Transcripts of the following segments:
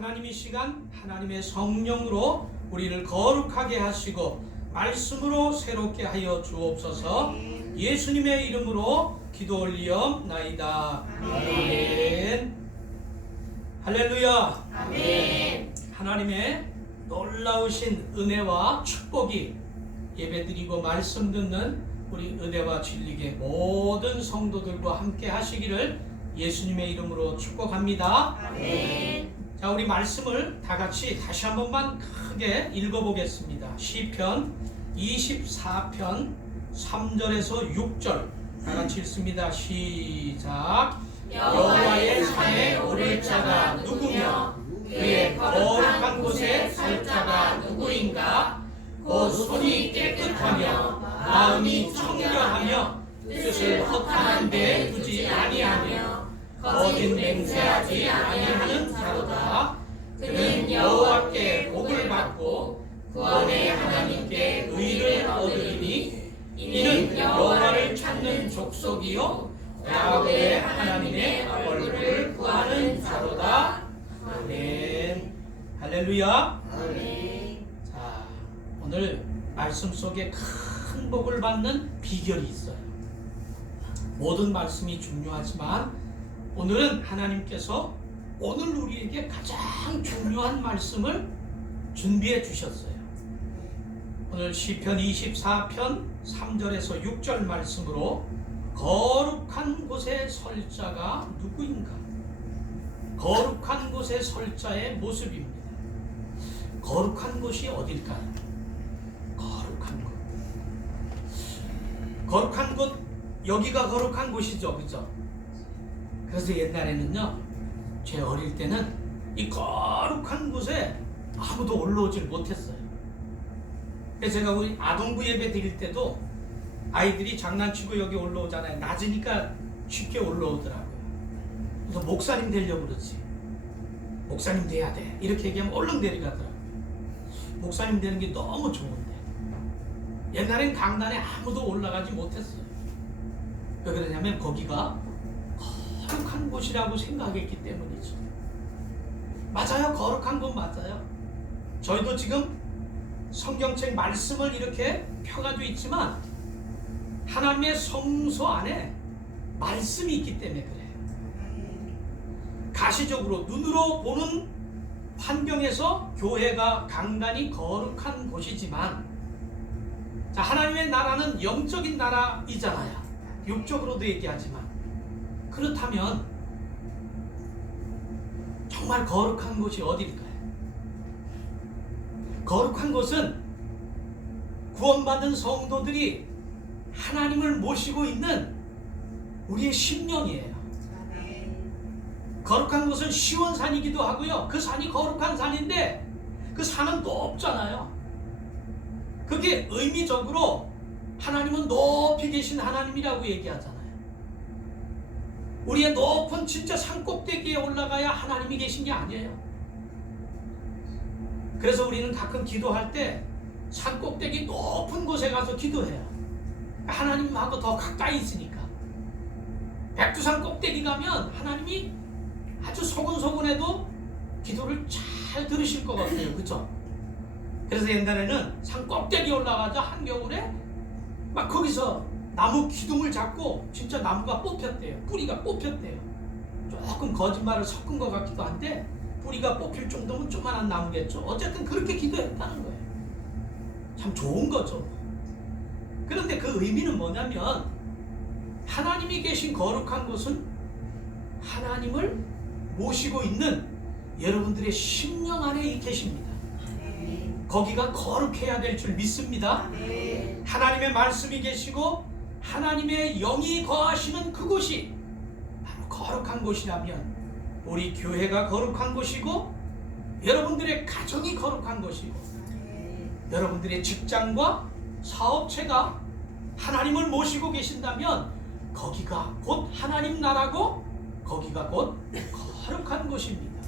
하나님 이 시간 하나님의 성령으로 우리를 거룩하게 하시고 말씀으로 새롭게 하여 주옵소서. 예수님의 이름으로 기도 올리옵나이다. 아멘. 할렐루야. 아멘. 하나님의 놀라우신 은혜와 축복이 예배드리고 말씀 듣는 우리 은혜와 진리의 모든 성도들과 함께 하시기를 예수님의 이름으로 축복합니다. 아멘. 자, 우리 말씀을 다 같이 다시 한 번만 크게 읽어보겠습니다. 시편 24편 3절에서 6절 다 같이 읽습니다. 시작. 여호와의 산에 오를 자가 누구며 그의 거룩한 곳에 설 자가 누구인가? 곧 손이 깨끗하며 마음이 청결하며 뜻을 허탄한 데 두지 아니하며 거짓 맹세하지 아니하는 자로다. 그는 여호와께 복을 받고 구원의 하나님께 의를 얻으리니 이는 여호와를 찾는 족속이요 야훼 하나님의 얼굴을 구하는 자로다. 아멘. 할렐루야. 아멘. 자, 오늘 말씀 속에 큰 복을 받는 비결이 있어요. 모든 말씀이 중요하지만 오늘은 하나님께서 오늘 우리에게 가장 중요한 말씀을 준비해 주셨어요. 오늘 시편 24편 3절에서 6절 말씀으로 거룩한 곳에 설 자가 누구인가? 거룩한 곳에 설 자의 모습입니다. 거룩한 곳이 어딜까요? 거룩한 곳. 거룩한 곳, 여기가 거룩한 곳이죠. 그죠? 그래서 옛날에는요, 제 어릴 때는 이 거룩한 곳에 아무도 올라오질 못했어요. 그래서 제가 우리 아동부 예배 드릴 때도 아이들이 장난치고 여기 올라오잖아요. 낮으니까 쉽게 올라오더라고요. 그래서 목사님 되려고 그러지. 목사님 돼야 돼. 이렇게 얘기하면 얼른 데려가더라고요. 목사님 되는 게 너무 좋은데 옛날엔 강단에 아무도 올라가지 못했어요. 왜 그러냐면 거기가 거룩한 곳이라고 생각했기 때문이죠. 맞아요. 거룩한 곳 맞아요. 저희도 지금 성경책 말씀을 이렇게 펴가지고 있지만 하나님의 성소 안에 말씀이 있기 때문에 그래요. 가시적으로 눈으로 보는 환경에서 교회가 강단이 거룩한 곳이지만, 자, 하나님의 나라는 영적인 나라이잖아요. 육적으로도 얘기하지만, 그렇다면 정말 거룩한 곳이 어디일까요? 거룩한 곳은 구원받은 성도들이 하나님을 모시고 있는 우리의 심령이에요. 거룩한 곳은 시온산이기도 하고요. 그 산이 거룩한 산인데 그 산은 높잖아요. 그게 의미적으로 하나님은 높이 계신 하나님이라고 얘기하잖아요. 우리의 높은 진짜 산 꼭대기에 올라가야 하나님이 계신 게 아니에요. 그래서 우리는 가끔 기도할 때 산 꼭대기 높은 곳에 가서 기도해요. 하나님하고 더 가까이 있으니까. 백두산 꼭대기 가면 하나님이 아주 소근소근해도 기도를 잘 들으실 것 같아요. 그쵸? 그래서 옛날에는 산 꼭대기 올라가자 한겨울에 막 거기서 나무 기둥을 잡고 진짜 나무가 뽑혔대요. 뿌리가 뽑혔대요. 조금 거짓말을 섞은 것 같기도 한데 뿌리가 뽑힐 정도면 조그만한 나무겠죠. 어쨌든 그렇게 기도했다는 거예요. 참 좋은 거죠. 그런데 그 의미는 뭐냐면 하나님이 계신 거룩한 곳은 하나님을 모시고 있는 여러분들의 심령 안에 계십니다. 거기가 거룩해야 될 줄 믿습니다. 하나님의 말씀이 계시고 하나님의 영이 거하시는 그곳이 바로 거룩한 곳이라면 우리 교회가 거룩한 곳이고 여러분들의 가정이 거룩한 곳이고 여러분들의 직장과 사업체가 하나님을 모시고 계신다면 거기가 곧 하나님 나라고 거기가 곧 거룩한 곳입니다.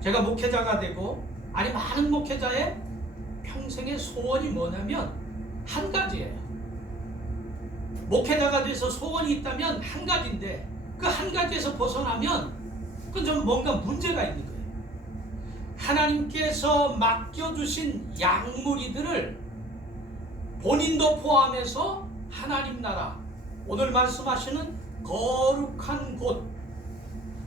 제가 목회자가 되고 아니 많은 목회자의 평생의 소원이 뭐냐면 한 가지예요. 목회자가 돼서 소원이 있다면 한 가지인데 그 한 가지에서 벗어나면 그건 좀 뭔가 문제가 있는 거예요. 하나님께서 맡겨주신 양무리들을 본인도 포함해서 하나님 나라, 오늘 말씀하시는 거룩한 곳,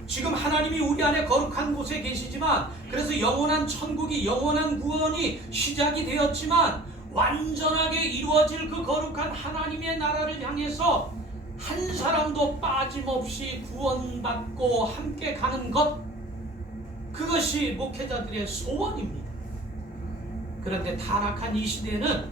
지금 하나님이 우리 안에 거룩한 곳에 계시지만, 그래서 영원한 천국이, 영원한 구원이 시작이 되었지만 완전하게 이루어질 그 거룩한 하나님의 나라를 향해서 한 사람도 빠짐없이 구원받고 함께 가는 것, 그것이 목회자들의 소원입니다. 그런데 타락한 이 시대는,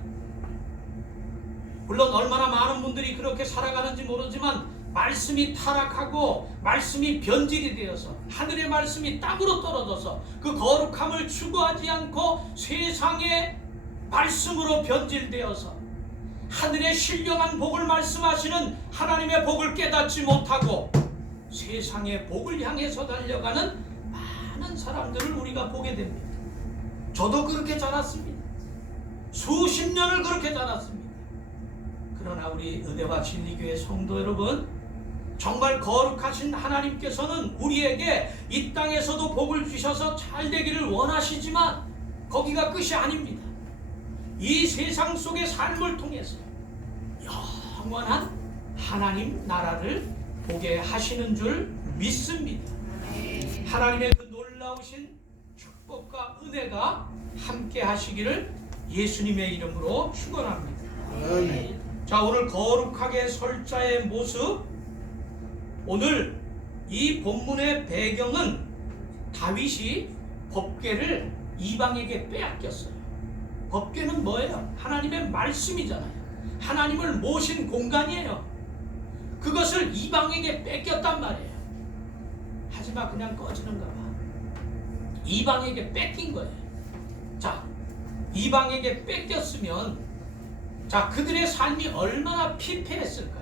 물론 얼마나 많은 분들이 그렇게 살아가는지 모르지만, 말씀이 타락하고 말씀이 변질이 되어서 하늘의 말씀이 땅으로 떨어져서 그 거룩함을 추구하지 않고 세상의 말씀으로 변질되어서 하늘의 신령한 복을 말씀하시는 하나님의 복을 깨닫지 못하고 세상의 복을 향해서 달려가는 많은 사람들을 우리가 보게 됩니다. 저도 그렇게 자랐습니다. 수십 년을 그렇게 자랐습니다. 그러나 우리 은혜와 진리교회 성도 여러분, 정말 거룩하신 하나님께서는 우리에게 이 땅에서도 복을 주셔서 잘 되기를 원하시지만 거기가 끝이 아닙니다. 이 세상 속의 삶을 통해서 영원한 하나님 나라를 보게 하시는 줄 믿습니다. 하나님의 그 놀라우신 축복과 은혜가 함께 하시기를 예수님의 이름으로 축원합니다. 자, 오늘 거룩하게 설 자의 모습, 오늘 이 본문의 배경은 다윗이 법궤를 이방에게 빼앗겼어요. 법궤는 뭐예요? 하나님의 말씀이잖아요. 하나님을 모신 공간이에요. 그것을 이방에게 뺏겼단 말이에요. 하지마, 그냥 꺼지는가 봐. 이방에게 뺏긴 거예요. 자, 이방에게 뺏겼으면, 자, 그들의 삶이 얼마나 피폐했을까요?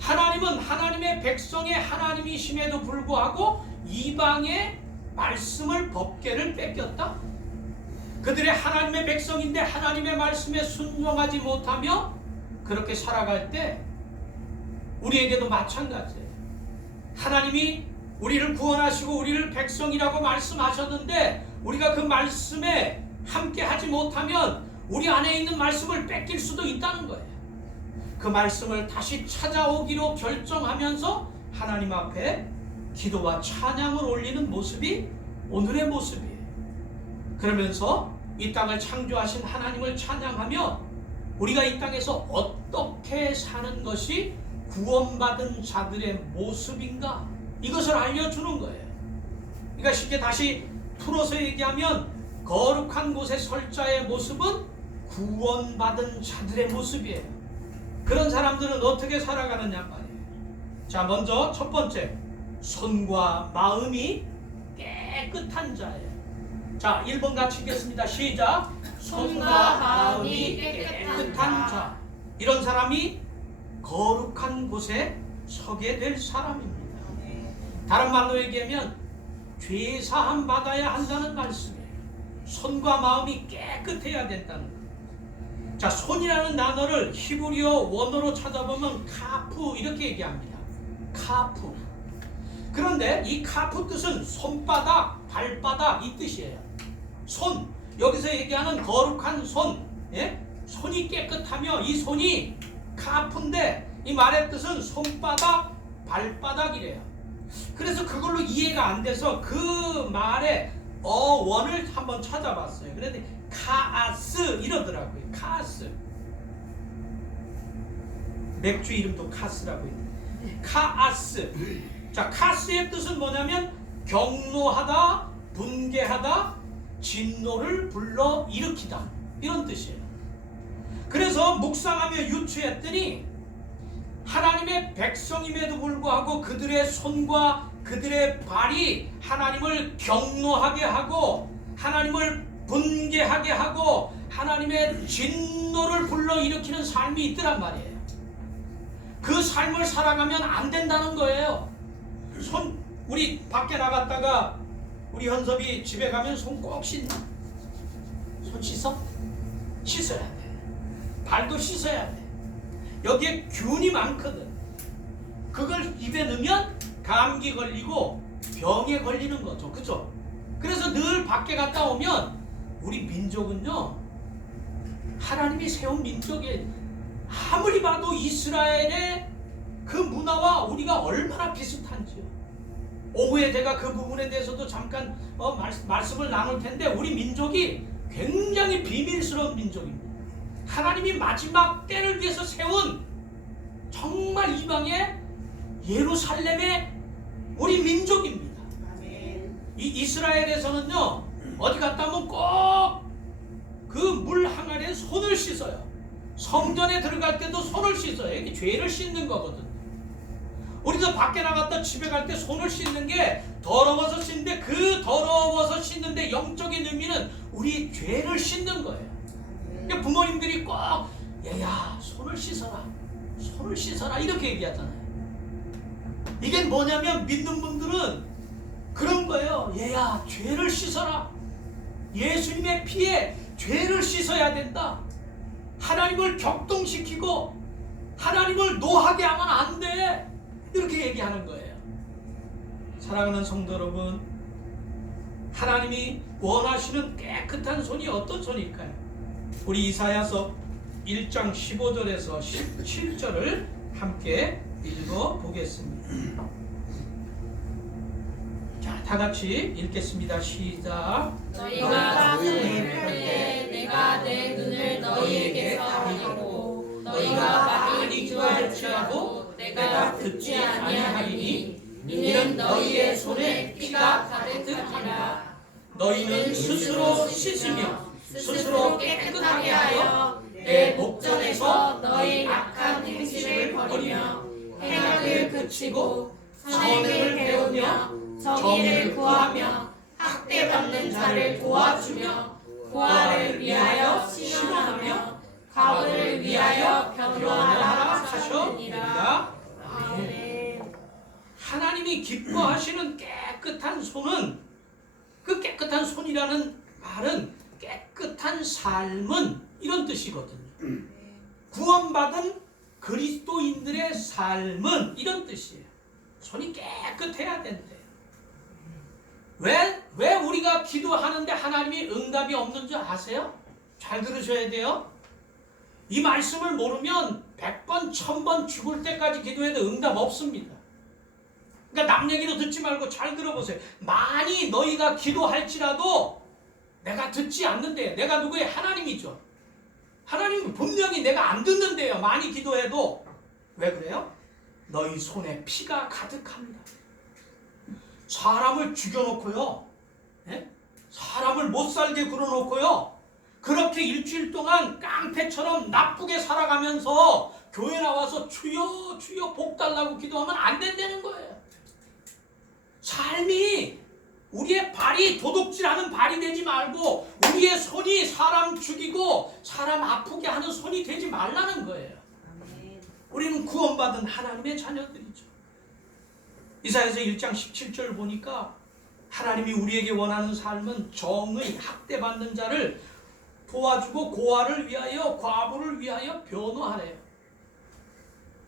하나님은 하나님의 백성의 하나님이심에도 불구하고 이방의 말씀을, 법궤를 뺏겼다? 그들의 하나님의 백성인데 하나님의 말씀에 순종하지 못하며 그렇게 살아갈 때 우리에게도 마찬가지예요. 하나님이 우리를 구원하시고 우리를 백성이라고 말씀하셨는데 우리가 그 말씀에 함께 하지 못하면 우리 안에 있는 말씀을 뺏길 수도 있다는 거예요. 그 말씀을 다시 찾아오기로 결정하면서 하나님 앞에 기도와 찬양을 올리는 모습이 오늘의 모습이에요. 그러면서 이 땅을 창조하신 하나님을 찬양하며 우리가 이 땅에서 어떻게 사는 것이 구원받은 자들의 모습인가, 이것을 알려주는 거예요. 그러니까 쉽게 다시 풀어서 얘기하면 거룩한 곳에 설 자의 모습은 구원받은 자들의 모습이에요. 그런 사람들은 어떻게 살아가느냐 말이에요. 자, 먼저 첫 번째, 손과 마음이 깨끗한 자예요. 자, 1번 같이 읽겠습니다. 시작. 손과 마음이 깨끗한 자, 이런 사람이 거룩한 곳에 서게 될 사람입니다. 다른 말로 얘기하면 죄 사함 받아야 한다는 말씀이에요. 손과 마음이 깨끗해야 된다는 거예요. 자, 손이라는 단어를 히브리어 원어로 찾아보면 카프 이렇게 얘기합니다. 카프. 그런데 이 카프 뜻은 손바닥, 발바닥 이 뜻이에요. 손, 여기서 얘기하는 거룩한 손, 예? 손이 깨끗하며 이 손이 카프인데 이 말의 뜻은 손바닥, 발바닥이래요. 그래서 그걸로 이해가 안 돼서 그 말의 어원을 한번 찾아봤어요. 그런데 카아스 이러더라고요. 카스. 맥주 이름도 카스라고 있는데 카아스. 자, 카스의 뜻은 뭐냐면 경노하다, 분개하다, 진노를 불러 일으키다, 이런 뜻이에요. 그래서 묵상하며 유추했더니 하나님의 백성임에도 불구하고 그들의 손과 그들의 발이 하나님을 경노하게 하고 하나님을 분개하게 하고 하나님의 진노를 불러일으키는 삶이 있더란 말이에요. 그 삶을 살아가면 안 된다는 거예요. 우리 밖에 나갔다가 우리 현섭이 집에 가면 손 꼭 씻나? 손 씻어? 씻어야 돼. 발도 씻어야 돼. 여기에 균이 많거든. 그걸 입에 넣으면 감기 걸리고 병에 걸리는 거죠. 그죠? 그래서 늘 밖에 갔다 오면 우리 민족은요, 하나님이 세운 민족이 아무리 봐도 이스라엘의 그 문화와 우리가 얼마나 비슷한지요. 오후에 제가 그 부분에 대해서도 잠깐 말씀을 나눌 텐데, 우리 민족이 굉장히 비밀스러운 민족입니다. 하나님이 마지막 때를 위해서 세운 정말 이방의 예루살렘의 우리 민족입니다. 이 이스라엘에서는요, 어디 갔다 오면 꼭 그 물 항아리에 손을 씻어요. 성전에 들어갈 때도 손을 씻어요. 이게 죄를 씻는 거거든. 우리도 밖에 나갔다 집에 갈 때 손을 씻는 게 더러워서 씻는데, 그 더러워서 씻는데 영적인 의미는 우리 죄를 씻는 거예요. 그러니까 부모님들이 꼭 얘야 손을 씻어라, 손을 씻어라 이렇게 얘기하잖아요. 이게 뭐냐면 믿는 분들은 그런 거예요. 얘야 죄를 씻어라. 예수님의 피에 죄를 씻어야 된다. 하나님을 격동시키고 하나님을 노하게 하면 안 돼. 이렇게 얘기하는 거예요. 사랑하는 성도 여러분, 하나님이 원하시는 깨끗한 손이 어떤 손일까요? 우리 이사야서 1장 15절에서 17절을 함께 읽어보겠습니다. 자, 다같이 읽겠습니다. 시작. 너희가 손을 펼때 내가 내 눈을 너희에게 가리고 너희가 많이 기도할지라도 내가 듣지 아니하리니 이는 너희의 손에 피가 가득하니라. 너희는 스스로 씻으며 스스로 깨끗하게 하여 내 목전에서 너희 악한 행실을 버리며 행악을 그치고 선행을 배우며 정의를 구하며 학대받는 자를 도와주며 고아를 위하여 신원하며 가부를 위하여 변호하라 하셨느니라. 하나님이 기뻐하시는 깨끗한 손은, 그 깨끗한 손이라는 말은 깨끗한 삶은 이런 뜻이거든요. 구원받은 그리스도인들의 삶은 이런 뜻이에요. 손이 깨끗해야 된대. 왜 우리가 기도하는데 하나님이 응답이 없는 줄 아세요? 잘 들으셔야 돼요. 이 말씀을 모르면 100번, 1000번 죽을 때까지 기도해도 응답 없습니다. 그러니까 남 얘기로 듣지 말고 잘 들어보세요. 많이 너희가 기도할지라도 내가 듣지 않는데, 내가 누구예요? 하나님이죠. 하나님은 분명히 내가 안 듣는데요. 많이 기도해도. 왜 그래요? 너희 손에 피가 가득합니다. 사람을 죽여놓고요, 사람을 못살게 굴어놓고요, 그렇게 일주일 동안 깡패처럼 나쁘게 살아가면서 교회 나와서 주여 주여 복 달라고 기도하면 안 된다는 거예요. 삶이 우리의 발이 도둑질하는 발이 되지 말고, 우리의 손이 사람 죽이고 사람 아프게 하는 손이 되지 말라는 거예요. 우리는 구원받은 하나님의 자녀들이죠. 이사야서 1장 17절 보니까 하나님이 우리에게 원하는 삶은 정의, 학대받는 자를 도와주고 고아를 위하여 과부를 위하여 변호하래요.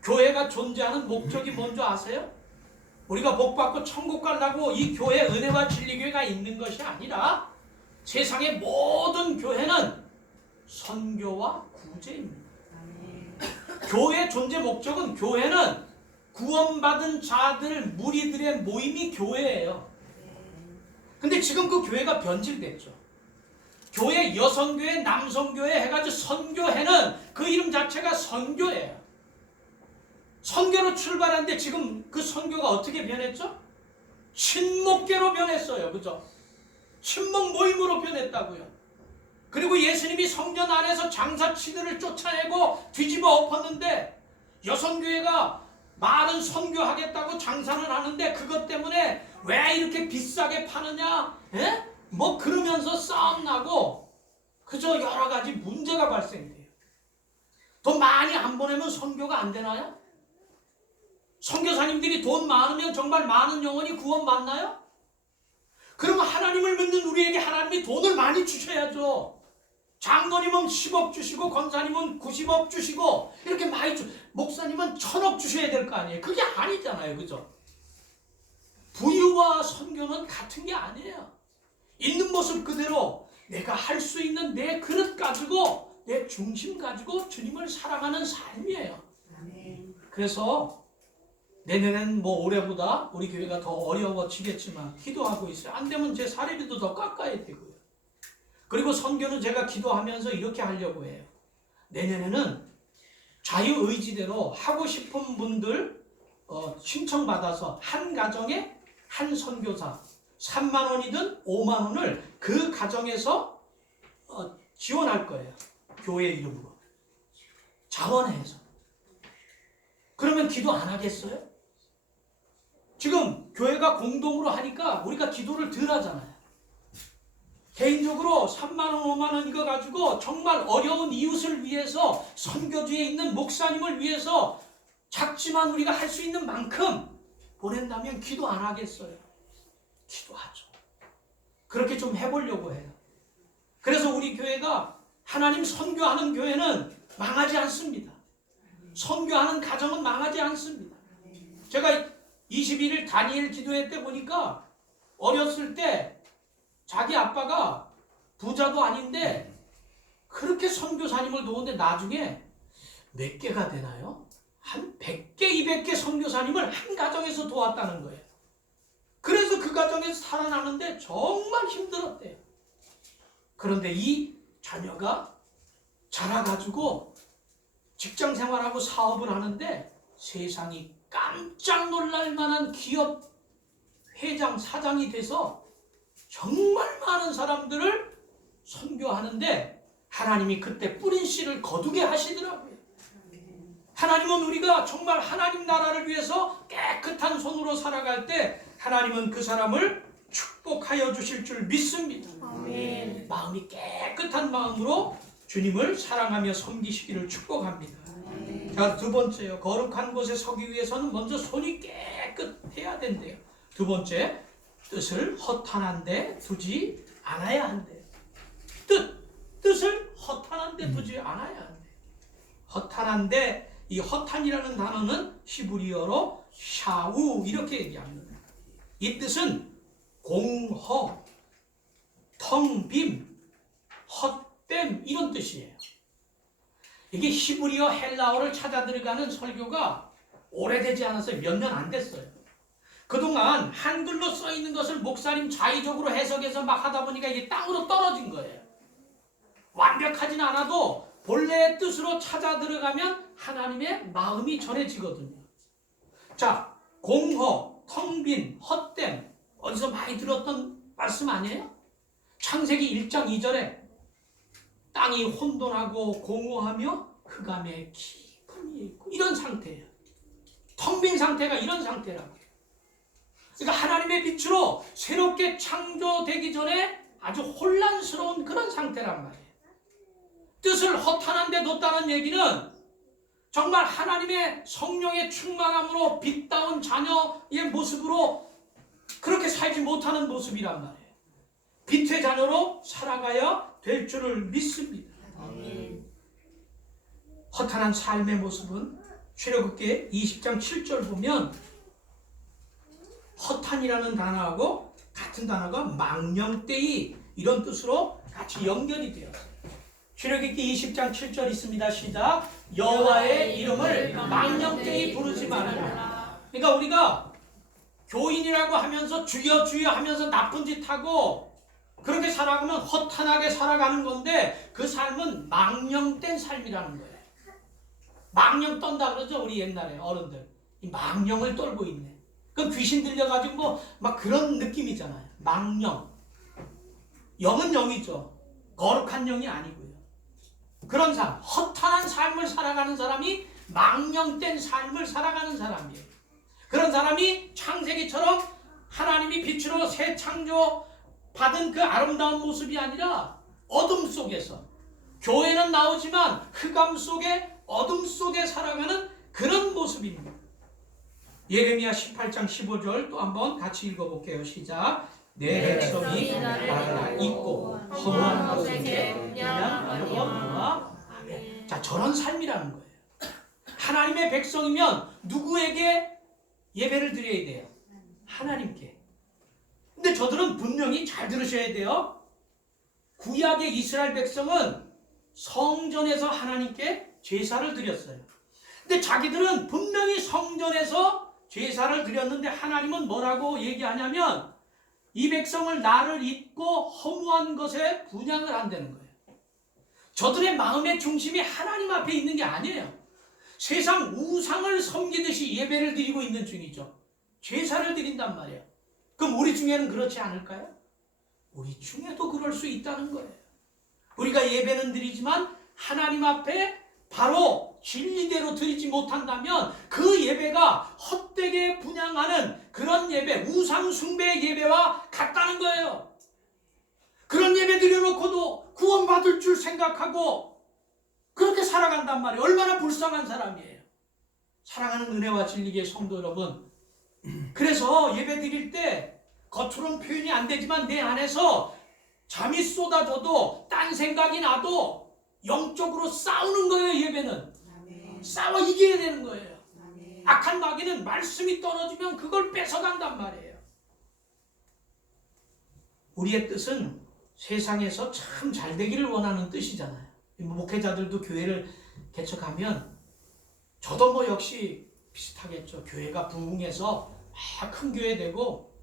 교회가 존재하는 목적이 뭔지 아세요? 우리가 복받고 천국 가려고 이 교회, 은혜와 진리교회가 있는 것이 아니라 세상의 모든 교회는 선교와 구제입니다. 교회 존재 목적은, 교회는 구원받은 자들, 무리들의 모임이 교회예요. 근데 지금 그 교회가 변질됐죠. 교회, 여성교회, 남성교회 해가지고 선교회는 그 이름 자체가 선교예요. 선교로 출발하는데 지금 그 선교가 어떻게 변했죠? 친목계로 변했어요. 그죠? 친목 모임으로 변했다고요. 그리고 예수님이 성전 안에서 장사치들을 쫓아내고 뒤집어 엎었는데, 여성교회가 말은 선교하겠다고 장사를 하는데 그것 때문에 왜 이렇게 비싸게 파느냐? 뭐 그러면서 싸움 나고, 그저 여러 가지 문제가 발생돼요. 돈 많이 안 보내면 선교가 안 되나요? 선교사님들이 돈 많으면 정말 많은 영혼이 구원받나요? 그러면 하나님을 믿는 우리에게 하나님이 돈을 많이 주셔야죠. 장로님은 10억 주시고 권사님은 90억 주시고 이렇게 많이 목사님은 1000억 주셔야 될 거 아니에요. 그게 아니잖아요. 그죠? 부유 기도와 선교는 같은 게 아니에요. 있는 모습 그대로 내가 할 수 있는 내 그릇 가지고, 내 중심 가지고 주님을 사랑하는 삶이에요. 그래서 내년엔 뭐 올해보다 우리 교회가 더 어려워지겠지만 기도하고 있어요. 안 되면 제 사례비도 더 깎아야 되고요. 그리고 선교는 제가 기도하면서 이렇게 하려고 해요. 내년에는 자유의지대로 하고 싶은 분들 신청받아서 한 가정에 한 선교사 3만 원이든 5만 원을 그 가정에서 지원할 거예요. 교회 이름으로. 자원해서. 그러면 기도 안 하겠어요? 지금 교회가 공동으로 하니까 우리가 기도를 덜 하잖아요. 개인적으로 3만 원, 5만 원 이거 가지고 정말 어려운 이웃을 위해서, 선교지에 있는 목사님을 위해서 작지만 우리가 할 수 있는 만큼 보낸다면 기도 안 하겠어요? 기도하죠. 그렇게 좀 해보려고 해요. 그래서 우리 교회가 하나님 선교하는 교회는 망하지 않습니다. 선교하는 가정은 망하지 않습니다. 제가 21일 다니엘 기도회 때 보니까 어렸을 때 자기 아빠가 부자도 아닌데 그렇게 선교사님을 도우는데 나중에 몇 개가 되나요? 한 100개, 200개 선교사님을 한 가정에서 도왔다는 거예요. 그래서 그 가정에서 살아나는데 정말 힘들었대요. 그런데 이 자녀가 자라가지고 직장 생활하고 사업을 하는데 세상이 깜짝 놀랄 만한 기업 회장, 사장이 돼서 정말 많은 사람들을 선교하는데 하나님이 그때 뿌린 씨를 거두게 하시더라고요. 하나님은 우리가 정말 하나님 나라를 위해서 깨끗한 손으로 살아갈 때 하나님은 그 사람을 축복하여 주실 줄 믿습니다. 아멘. 마음이 깨끗한 마음으로 주님을 사랑하며 섬기시기를 축복합니다. 자, 두 번째요. 거룩한 곳에 서기 위해서는 먼저 손이 깨끗해야 된대요. 두 번째, 뜻을 허탄한 데 두지 않아야 한대요. 뜻을 허탄한 데 두지 않아야 한대요. 허탄한 데, 이 허탄이라는 단어는 히브리어로 샤우 이렇게 얘기합니다. 이 뜻은 공허, 텅빔, 헛됨 이런 뜻이에요. 이게 히브리어 헬라어를 찾아 들어가는 설교가 오래되지 않아서 몇 년 안 됐어요. 그동안 한글로 써 있는 것을 목사님 자의적으로 해석해서 막 하다 보니까 이게 땅으로 떨어진 거예요. 완벽하진 않아도 본래의 뜻으로 찾아 들어가면 하나님의 마음이 전해지거든요. 자, 공허, 텅 빈, 헛됨 어디서 많이 들었던 말씀 아니에요? 창세기 1장 2절에 땅이 혼돈하고 공허하며 흑암의 깊음이 있고 이런 상태예요. 텅 빈 상태가 이런 상태라고. 그러니까 하나님의 빛으로 새롭게 창조되기 전에 아주 혼란스러운 그런 상태란 말이에요. 뜻을 허탄한 데 뒀다는 얘기는 정말 하나님의 성령의 충만함으로 빛다운 자녀의 모습으로 그렇게 살지 못하는 모습이란 말이에요. 빛의 자녀로 살아가야 될 줄을 믿습니다. 허탄한 삶의 모습은 출애굽기 20장 7절 보면 허탄이라는 단어하고 같은 단어가 망령되이 이런 뜻으로 같이 연결이 되었어요. 출애굽기 20장 7절 있습니다. 시작. 여호와의 이름을 망령되이 부르지 말아라. 그러니까 우리가 교인이라고 하면서 주여 주여 하면서 나쁜 짓 하고 그렇게 살아가면 허탄하게 살아가는 건데 그 삶은 망령된 삶이라는 거예요. 망령 떤다 그러죠. 우리 옛날에 어른들. 이 망령을 떨고 있네. 그 귀신 들려가지고 뭐 막 그런 느낌이잖아요. 망령. 영은 영이죠. 거룩한 영이 아니고요. 그런 삶, 허탄한 삶을 살아가는 사람이 망령된 삶을 살아가는 사람이에요. 그런 사람이 창세기처럼 하나님이 빛으로 새 창조 받은 그 아름다운 모습이 아니라 어둠 속에서 교회는 나오지만 흑암 속에 어둠 속에 살아가는 그런 모습입니다. 예레미야 18장 15절 또 한번 같이 읽어볼게요. 시작. 내 백성이 나를 잊고 허무한 곳에 그냥 알아보아. 아멘. 자, 저런 삶이라는 거예요. 하나님의 백성이면 누구에게 예배를 드려야 돼요? 하나님께. 근데 저들은 분명히 잘 들으셔야 돼요. 구약의 이스라엘 백성은 성전에서 하나님께 제사를 드렸어요. 근데 자기들은 분명히 성전에서 제사를 드렸는데 하나님은 뭐라고 얘기하냐면 이 백성을 나를 잊고 허무한 것에 분향을 한다는 거예요. 저들의 마음의 중심이 하나님 앞에 있는 게 아니에요. 세상 우상을 섬기듯이 예배를 드리고 있는 중이죠. 제사를 드린단 말이에요. 그럼 우리 중에는 그렇지 않을까요? 우리 중에도 그럴 수 있다는 거예요. 우리가 예배는 드리지만 하나님 앞에 바로 진리대로 드리지 못한다면 그 예배가 헛되게 분향하는 그런 예배, 우상 숭배 예배와 같다는 거예요. 그런 예배 드려놓고도 구원받을 줄 생각하고 그렇게 살아간단 말이에요. 얼마나 불쌍한 사람이에요. 사랑하는 은혜와 진리의 성도 여러분, 그래서 예배 드릴 때 겉으로는 표현이 안 되지만 내 안에서 잠이 쏟아져도 딴 생각이 나도 영적으로 싸우는 거예요. 예배는 싸워 이겨야 되는 거예요. 악한 마귀는 말씀이 떨어지면 그걸 뺏어간단 말이에요. 우리의 뜻은 세상에서 참 잘 되기를 원하는 뜻이잖아요. 목회자들도 교회를 개척하면 저도 뭐 역시 비슷하겠죠. 교회가 부흥해서 막 큰 교회 되고,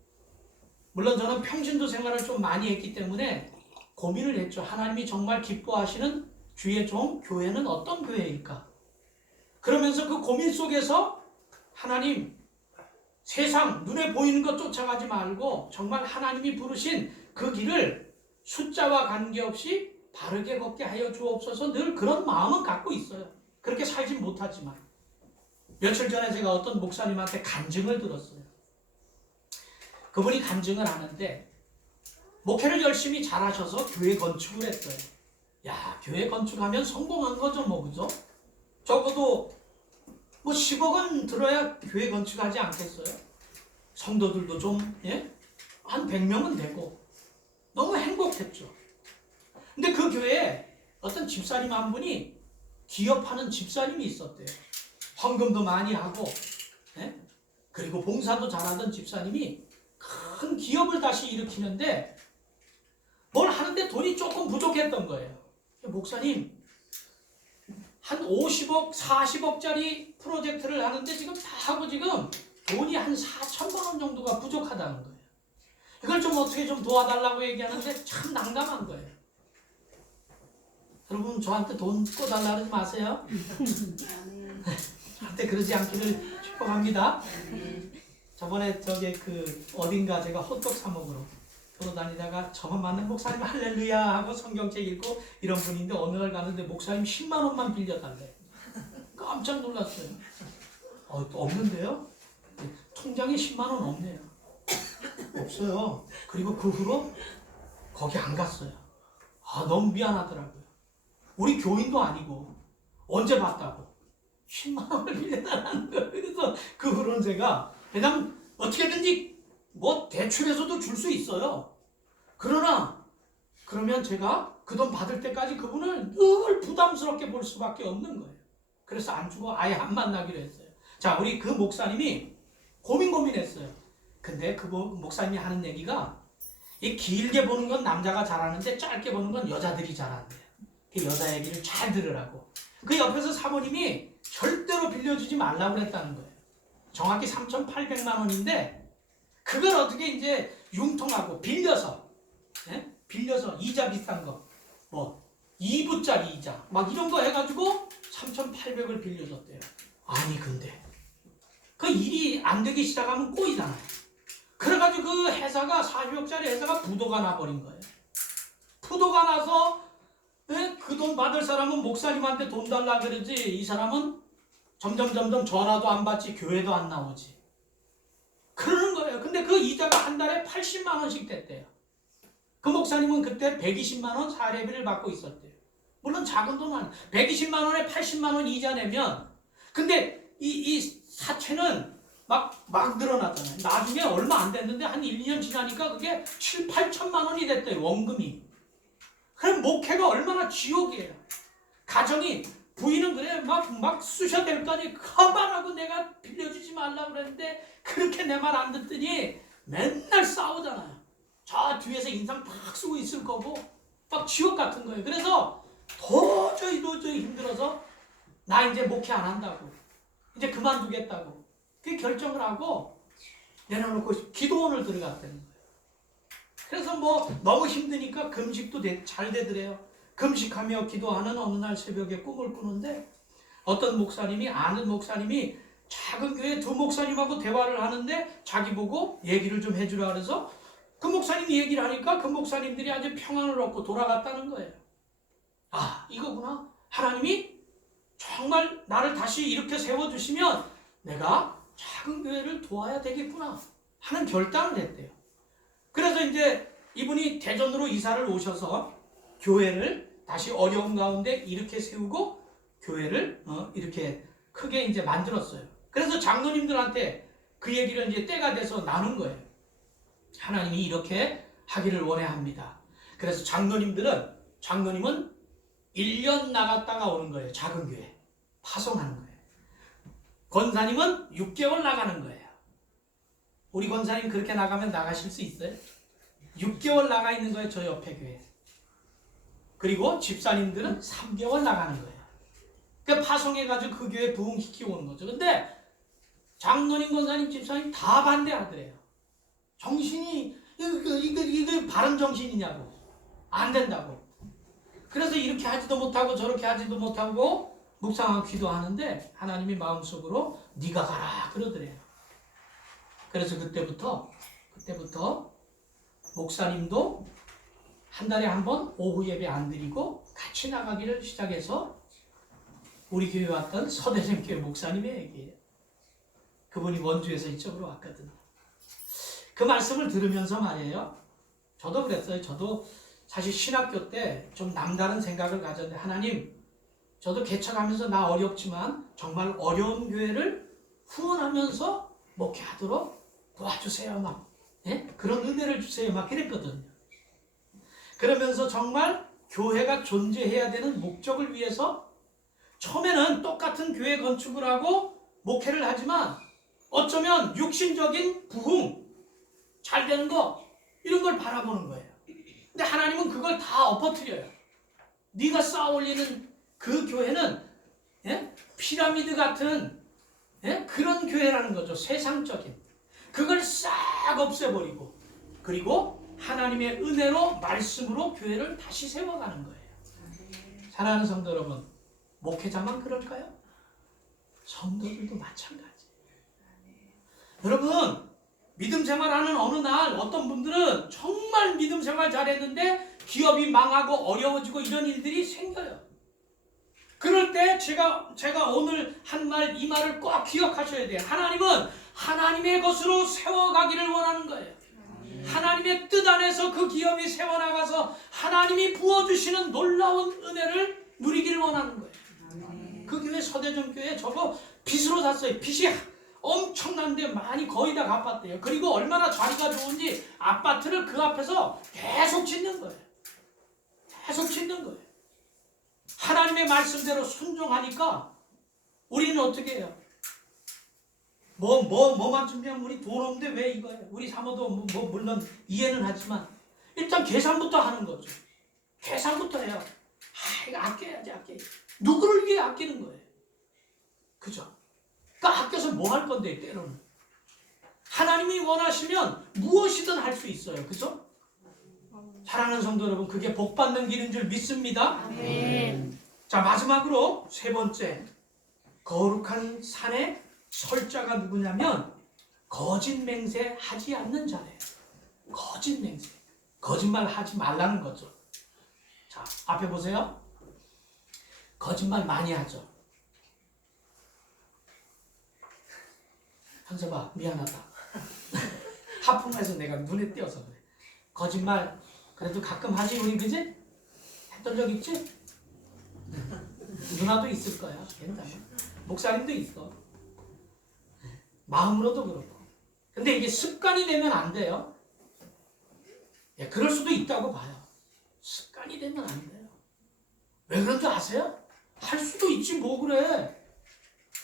물론 저는 평신도 생활을 좀 많이 했기 때문에 고민을 했죠. 하나님이 정말 기뻐하시는 주의 종 교회는 어떤 교회일까? 그러면서 그 고민 속에서 하나님, 세상 눈에 보이는 것 쫓아가지 말고 정말 하나님이 부르신 그 길을 숫자와 관계없이 바르게 걷게 하여 주옵소서, 늘 그런 마음은 갖고 있어요. 그렇게 살진 못하지만. 며칠 전에 제가 어떤 목사님한테 간증을 들었어요. 그분이 간증을 하는데 목회를 열심히 잘하셔서 교회 건축을 했어요. 야, 교회 건축하면 성공한 거죠, 뭐, 그죠? 적어도 뭐 10억은 들어야 교회 건축하지 않겠어요? 성도들도 좀, 예? 한 100명은 되고 너무 행복했죠. 근데 그 교회에 어떤 집사님 한 분이 기업하는 집사님이 있었대요. 헌금도 많이 하고, 예? 그리고 봉사도 잘하던 집사님이 큰 기업을 다시 일으키는데 뭘 하는데 돈이 조금 부족했던 거예요. 목사님, 한 50억, 40억짜리 프로젝트를 하는데 지금 다 하고 지금 돈이 한 4천만 원 정도가 부족하다는 거예요. 이걸 좀 어떻게 좀 도와달라고 얘기하는데 참 난감한 거예요. 여러분, 저한테 돈 꿔달라 그러지 마세요. 저한테 그러지 않기를 축복합니다. 저번에 저기 그 어딘가 제가 호떡 사 먹으러 돌아다니다가 저만 만난 목사님 할렐루야 하고 성경책 읽고 이런 분인데 어느 날 가는데 목사님 10만 원만 빌려달래. 깜짝 놀랐어요. 없는데요? 통장에 10만 원 없네요. 없어요. 그리고 그 후로 거기 안 갔어요. 너무 미안하더라고요. 우리 교인도 아니고 언제 봤다고 10만 원을 빌려달라는 거예요. 그래서 그 후로는 제가 그냥 어떻게든지 뭐 대출해서도 줄 수 있어요. 그러면 제가 그 돈 받을 때까지 그분을 늘 부담스럽게 볼 수밖에 없는 거예요. 그래서 안 주고 아예 안 만나기로 했어요. 자, 우리 그 목사님이 고민했어요. 근데 그 목사님이 하는 얘기가 이 길게 보는 건 남자가 잘하는데 짧게 보는 건 여자들이 잘한대요. 그 여자 얘기를 잘 들으라고. 그 옆에서 사모님이 절대로 빌려주지 말라고 그랬다는 거예요. 정확히 3,800만 원인데 그걸 어떻게 이제 융통하고 빌려서 이자 비싼 거 뭐 2부짜리 이자 막 이런 거 해가지고 3,800을 빌려줬대요. 아니 근데 그 일이 안 되기 시작하면 꼬이잖아요. 그래가지고 그 회사가 40억짜리 회사가 부도가 나버린 거예요. 부도가 나서 그 돈 받을 사람은 목사님한테 돈 달라 그러지 이 사람은 점점 전화도 안 받지 교회도 안 나오지. 그러는 거예요. 근데 그 이자가 한 달에 80만 원씩 됐대요. 그 목사님은 그때 120만 원 사례비를 받고 있었대요. 물론 작은 돈은 아니에요. 120만 원에 80만 원 이자 내면 근데 이 사채는 막 늘어나잖아요. 나중에 얼마 안 됐는데 한 1, 2년 지나니까 그게 7, 8천만 원이 됐대요. 원금이. 그럼 목회가 얼마나 지옥이에요. 가정이 부인은 그래 막 쑤셔댈 거니 그만하고 내가 빌려주지 말라고 그랬는데 그렇게 내 말 안 듣더니 맨날 싸우잖아요. 저 뒤에서 인상 팍 쓰고 있을 거고 막 지옥 같은 거예요. 그래서 도저히 힘들어서 나 이제 목회 안 한다고, 이제 그만두겠다고 그 결정을 하고 내려놓고 기도원을 들어갔다는 거예요. 그래서 뭐 너무 힘드니까 금식도 잘 되더래요. 금식하며 기도하는 어느 날 새벽에 꿈을 꾸는데 어떤 목사님이, 아는 목사님이 작은 교회 두 목사님하고 대화를 하는데 자기 보고 얘기를 좀 해주라 그래서 그 목사님이 얘기를 하니까 그 목사님들이 아주 평안을 얻고 돌아갔다는 거예요. 아, 이거구나. 하나님이 정말 나를 다시 이렇게 세워주시면 내가 작은 교회를 도와야 되겠구나 하는 결단을 했대요. 그래서 이제 이분이 대전으로 이사를 오셔서 교회를 다시 어려운 가운데 이렇게 세우고 교회를 이렇게 크게 이제 만들었어요. 그래서 장로님들한테 그 얘기를 이제 때가 돼서 나눈 거예요. 하나님이 이렇게 하기를 원해합니다. 그래서 장로님은 1년 나갔다가 오는 거예요. 작은 교회 파송하는 거예요. 권사님은 6개월 나가는 거예요. 우리 권사님 그렇게 나가면 나가실 수 있어요? 6개월 나가 있는 거예요. 저 옆에 교회. 그리고 집사님들은 3개월 나가는 거예요. 그 파송해가지고 그 교회 부흥시키고 오는 거죠. 근데 장로님, 권사님, 집사님 다 반대하더래요. 정신이 이거 바른 정신이냐고, 안 된다고. 그래서 이렇게 하지도 못하고 저렇게 하지도 못하고 묵상하고 기도하는데 하나님이 마음속으로 네가 가라 그러더래요. 그래서 그때부터 목사님도 한 달에 한 번 오후 예배 안 드리고 같이 나가기를 시작해서 우리 교회 왔던 서대생 교회 목사님의 얘기예요. 그분이 원주에서 이쪽으로 왔거든요. 그 말씀을 들으면서 말이에요. 저도 그랬어요. 저도 사실 신학교 때 좀 남다른 생각을 가졌는데 하나님, 저도 개척하면서 나 어렵지만 정말 어려운 교회를 후원하면서 목회하도록 도와주세요. 막 그런 은혜를 주세요. 막 그랬거든요. 그러면서 정말 교회가 존재해야 되는 목적을 위해서 처음에는 똑같은 교회 건축을 하고 목회를 하지만 어쩌면 육신적인 부흥, 잘 되는 거 이런 걸 바라보는 거예요. 근데 하나님은 그걸 다 엎어뜨려요. 네가 쌓아 올리는 그 교회는 피라미드 같은 그런 교회라는 거죠. 세상적인. 그걸 싹 없애버리고 그리고 하나님의 은혜로 말씀으로 교회를 다시 세워가는 거예요. 사랑하는 성도 여러분, 목회자만 그럴까요? 성도들도 마찬가지. 여러분, 믿음 생활하는 어느 날 어떤 분들은 정말 믿음 생활 잘했는데 기업이 망하고 어려워지고 이런 일들이 생겨요. 그럴 때 제가 오늘 한 말, 이 말을 꼭 기억하셔야 돼요. 하나님은 하나님의 것으로 세워가기를 원하는 거예요. 하나님의 뜻 안에서 그 기업이 세워나가서 하나님이 부어주시는 놀라운 은혜를 누리기를 원하는 거예요. 그 교회 서대전 교회 저거 빚으로 샀어요. 빚이 엄청난데 많이 거의 다 갚았대요. 그리고 얼마나 자리가 좋은지 아파트를 그 앞에서 계속 짓는 거예요. 계속 짓는 거예요. 하나님의 말씀대로 순종하니까 우리는 어떻게 해요? 뭐만 준비하면 우리 돈 없는데 왜 이거예요? 우리 사모도 물론 이해는 하지만 일단 계산부터 하는 거죠. 계산부터 해요. 이거 아껴야지. 누구를 위해 아끼는 거예요? 그죠? 그러니까 아껴서 뭐 할 건데 때로는. 하나님이 원하시면 무엇이든 할 수 있어요. 그죠? 사랑하는 성도 여러분, 그게 복 받는 길인 줄 믿습니다. 아멘. 자, 마지막으로 세 번째, 거룩한 산의 설자가 누구냐면 거짓 맹세하지 않는 자래요. 거짓 맹세. 거짓말 하지 말라는 거죠. 자, 앞에 보세요. 거짓말 많이 하죠. 형제봐, 미안하다. 하품해서 내가 눈에 띄어서 그래. 거짓말 그래도 가끔 하지 우리, 그지? 했던 적 있지? 누나도 있을 거야. 괜찮아. 목사님도 있어. 마음으로도 그렇고. 근데 이게 습관이 되면 안 돼요. 그럴 수도 있다고 봐요. 습관이 되면 안 돼요. 왜 그런 줄 아세요? 할 수도 있지 뭐 그래.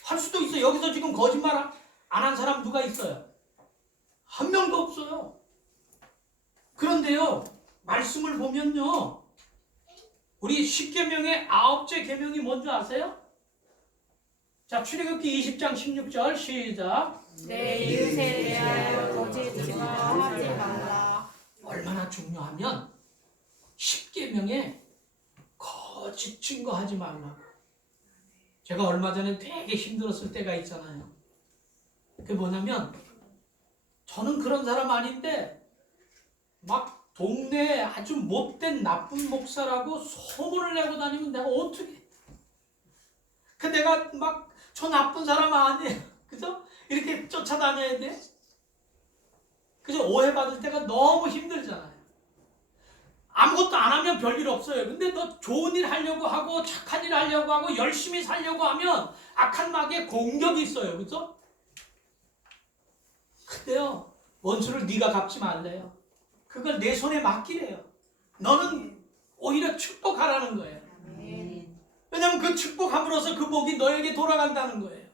할 수도 있어. 여기서 지금 거짓말 안 한 사람 누가 있어요? 한 명도 없어요. 그런데요, 말씀을 보면요, 우리 10계명의 9째 계명이 뭔지 아세요? 자, 출애굽기 20장 16절 시작. 내 이웃에 대하여 거짓 증거하지 말라. 얼마나 중요하면 10계명에 거짓 증거하지 말라고. 제가 얼마 전에 되게 힘들었을 때가 있잖아요. 그게 뭐냐면 저는 그런 사람 아닌데 막 동네에 아주 못된 나쁜 목사라고 소문을 내고 다니면 내가 어떻게, 그 내가 막 저 나쁜 사람 아니에요, 그죠? 이렇게 쫓아다녀야 돼? 그죠? 오해받을 때가 너무 힘들잖아요. 아무것도 안 하면 별일 없어요. 근데 너 좋은 일 하려고 하고 착한 일 하려고 하고 열심히 살려고 하면 악한 마귀의 공격이 있어요, 그죠? 근데요, 원수를 네가 갚지 말래요. 그걸 내 손에 맡기래요. 너는 오히려 축복하라는 거예요. 왜냐하면 그 축복함으로써 그 복이 너에게 돌아간다는 거예요.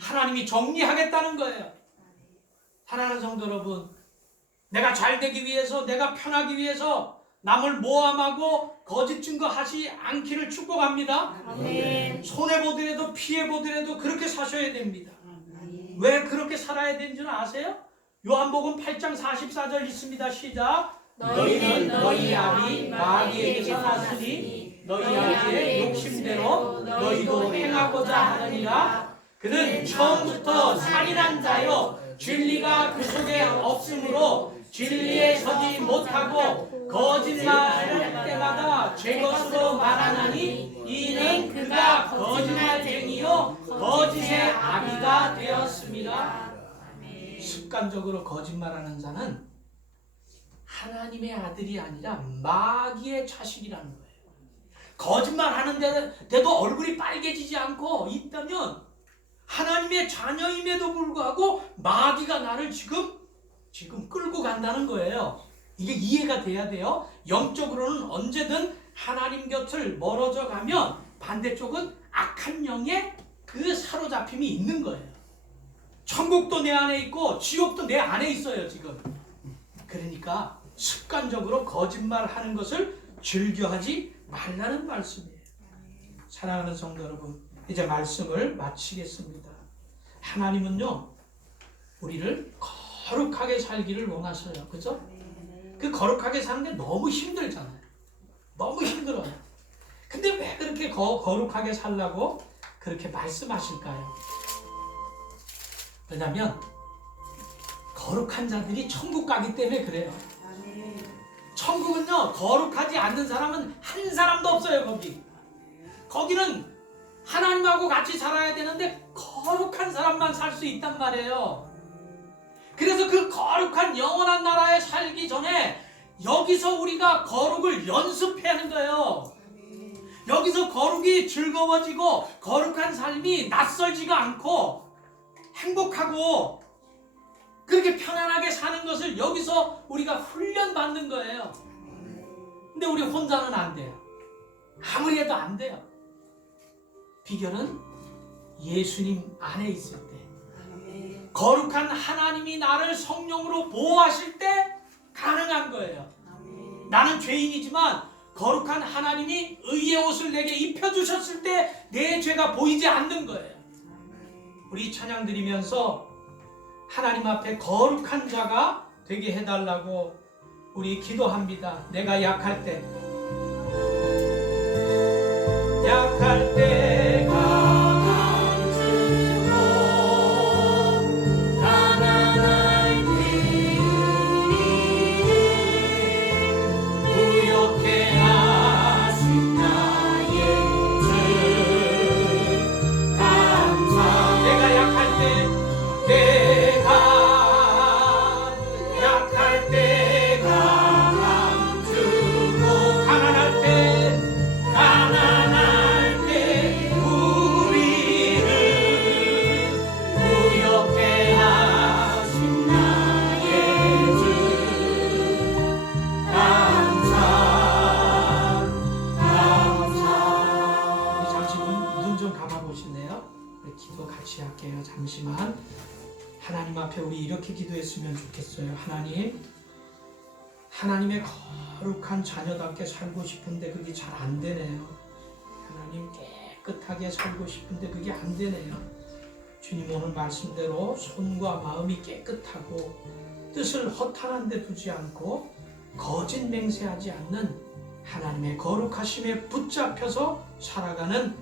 하나님이 정리하겠다는 거예요. 사랑하는 성도 여러분, 내가 잘 되기 위해서, 내가 편하기 위해서 남을 모함하고 거짓 증거하지 않기를 축복합니다. 아멘. 손해보더라도 피해보더라도 그렇게 사셔야 됩니다. 왜 그렇게 살아야 되는지는 아세요? 요한복음 8장 44절 있습니다. 시작. 너희는 너희 아비 마귀에게서 났으니 너희 아비의 욕심대로 너희도 행하고자 하느니라. 그는 처음부터 살인한 자요 진리가 그 속에 없으므로 진리에 서지 못하고 거짓말할 때마다 제 것으로 말하나니 이는 그가 거짓말쟁이요 거짓의 아비가 되었습니다. 습관적으로 거짓말하는 자는 하나님의 아들이 아니라 마귀의 자식이라는 거예요. 거짓말하는데도 얼굴이 빨개지지 않고 있다면 하나님의 자녀임에도 불구하고 마귀가 나를 지금 끌고 간다는 거예요. 이게 이해가 돼야 돼요. 영적으로는 언제든 하나님 곁을 멀어져 가면 반대쪽은 악한 영의 그 사로잡힘이 있는 거예요. 천국도 내 안에 있고 지옥도 내 안에 있어요, 지금. 그러니까 습관적으로 거짓말하는 것을 즐겨하지 말라는 말씀이에요. 사랑하는 성도 여러분, 이제 말씀을 마치겠습니다. 하나님은요, 우리를 거룩하게 살기를 원하셔요. 그죠? 그 거룩하게 사는 게 너무 힘들잖아요. 너무 힘들어요. 근데 왜 그렇게 거룩하게 살라고 그렇게 말씀하실까요? 왜냐면 거룩한 자들이 천국 가기 때문에 그래요. 천국은요, 거룩하지 않는 사람은 한 사람도 없어요. 거기는 하나님하고 같이 살아야 되는데 거룩한 사람만 살 수 있단 말이에요. 그래서 그 거룩한 영원한 나라에 살기 전에 여기서 우리가 거룩을 연습해야 하는 거예요. 여기서 거룩이 즐거워지고 거룩한 삶이 낯설지가 않고 행복하고 그렇게 편안하게 사는 것을 여기서 우리가 훈련받는 거예요. 근데 우리 혼자는 안 돼요. 아무리 해도 안 돼요. 비결은 예수님 안에 있을 때, 거룩한 하나님이 나를 성령으로 보호하실 때 가능한 거예요. 나는 죄인이지만 거룩한 하나님이 의의 옷을 내게 입혀주셨을 때 내 죄가 보이지 않는 거예요. 우리 찬양 드리면서 하나님 앞에 거룩한 자가 되게 해달라고 우리 기도합니다. 내가 약할 때 강함주고 가난할 때 부욕해 하신 나의 주 감사. 내가 약할 때 강함주고 가난할 때 우리를 부욕해 하신 나의 주 감사. 우리 잠시 눈 좀 감아보실래요? 우리 기도 같이 할게요. 잠시만. 하나님 앞에 우리 이렇게 기도했으면 좋겠어요. 하나님의 거룩한 자녀답게 살고 싶은데 그게 잘 안 되네요. 하나님 깨끗하게 살고 싶은데 그게 안 되네요. 주님 오늘 말씀대로 손과 마음이 깨끗하고 뜻을 허탄한 데 두지 않고 거짓 맹세하지 않는 하나님의 거룩하심에 붙잡혀서 살아가는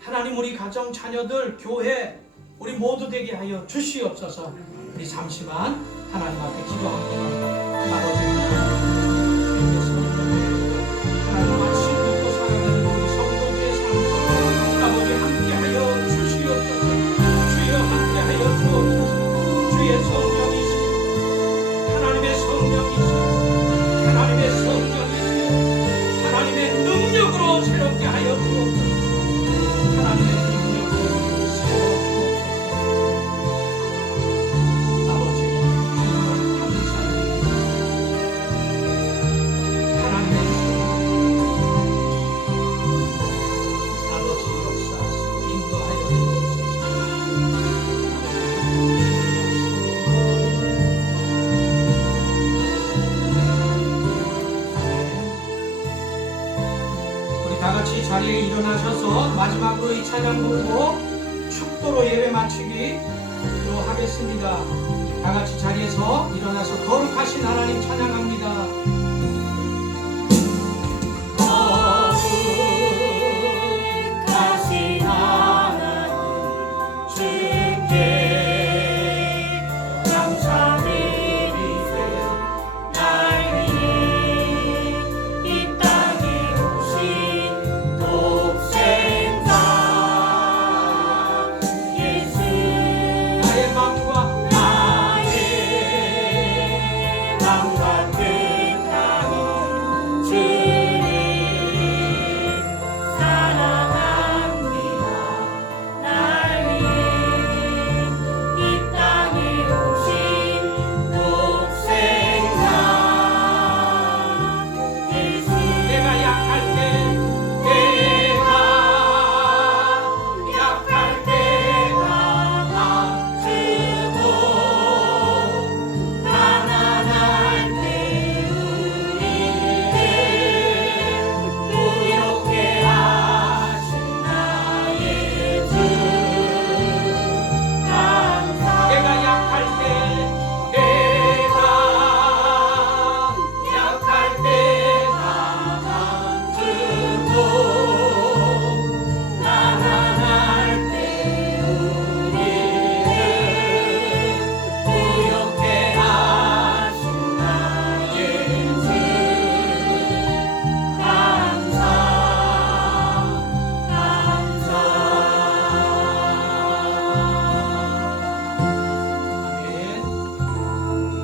하나님 우리 가정 자녀들 교회 우리 모두 되게 하여 주시옵소서. 우리 잠시만 하나님 앞에 기도합니다. 아버지 주님의 성령에 하나님 말씀 듣고 살아가는 우리 성도들의 삶 아버지 함께하여 주시옵소서. 주여 함께하여 주옵소서. 주의 성령이시여 하나님의 성령이시여 하나님의 성령이시여 하나님의 능력으로 새롭게 하여 주옵소서. 하나님의 능력으로 세워주옵소서. 아버지 주님을 감사합니다. 하나님의 아버지 역사하시고 인도하여 주옵소서. 우리 다 같이 자리에 일어나셔서 마지막으로 이 찬양 부르고 축도로 예배 마치기로 하겠습니다. 다 같이 자리에서 일어나서 거룩하신 하나님 찬양합니다.